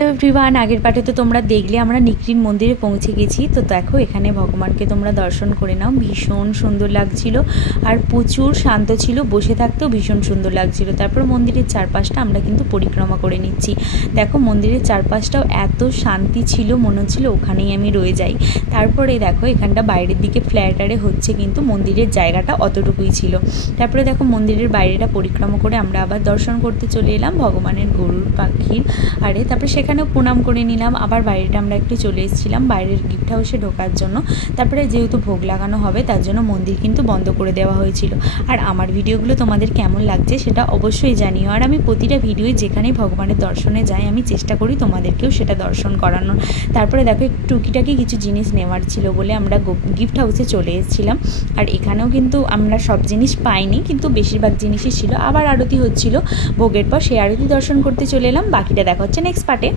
Everyone आगेर Partey तो तोमरा देखले आमरा निकरिन मंदिरे पौंछे गेছি। तो देखो एखाने भगवानके तोमरा दर्शन करे नाओ। भीषण सुंदर लागछिलो और प्रचुर शांत छिलो, बसे थाकतेও भीषण सुंदर लागछिलो। तारपर मंदिरेर चारपाशटा आमरा किन्तु परिक्रमा करे निচ্ছি। देखो मंदिरेर चारपाशटाও एत शांति छिलो, मने हच्छिलो ओखानेই आमि रये যাই। तारपरे देखो एखानटा बाइरेर दिके फ्लैट हच्छे, किन्तु मंदिरेर जायगाटा अतटुकुई छिलो। तारपरे देखो मंदिरेर बाइरेटा परिक्रमा करे आमरा आबार दर्शन करते चले एलाम भगवानेर गरुड़ पाखिर आरे। तारपरे সেখানেও প্রণাম করে নিলাম। আবার বাইরেটা আমরা একটু চলে এসেছিলাম বাইরের গিফট হাউসে ঢোকার জন্য। তারপরে যেহেতু ভোগ লাগানো হবে তার জন্য মন্দির কিন্তু বন্ধ করে দেওয়া হয়েছিল। আর আমার ভিডিওগুলো তোমাদের কেমন লাগছে সেটা অবশ্যই জানিও। আর আমি প্রতিটা ভিডিওয় যেখানেই ভগবানের দর্শনে যাই আমি চেষ্টা করি তোমাদেরকেও সেটা দর্শন করানোর। তারপরে দেখো একটু টুকিটাকি কিছু জিনিস নেওয়ার ছিল বলে আমরা গিফট হাউসে চলে এসেছিলাম। আর এখানেও কিন্তু আমরা সব জিনিস পাইনি, কিন্তু বেশিরভাগ জিনিসই ছিল। আবার আরতি হচ্ছিল ভোগের পর, সেই আরতি দর্শন করতে চলে এলাম। বাকিটা দেখা হচ্ছে নেক্সট পার্টে।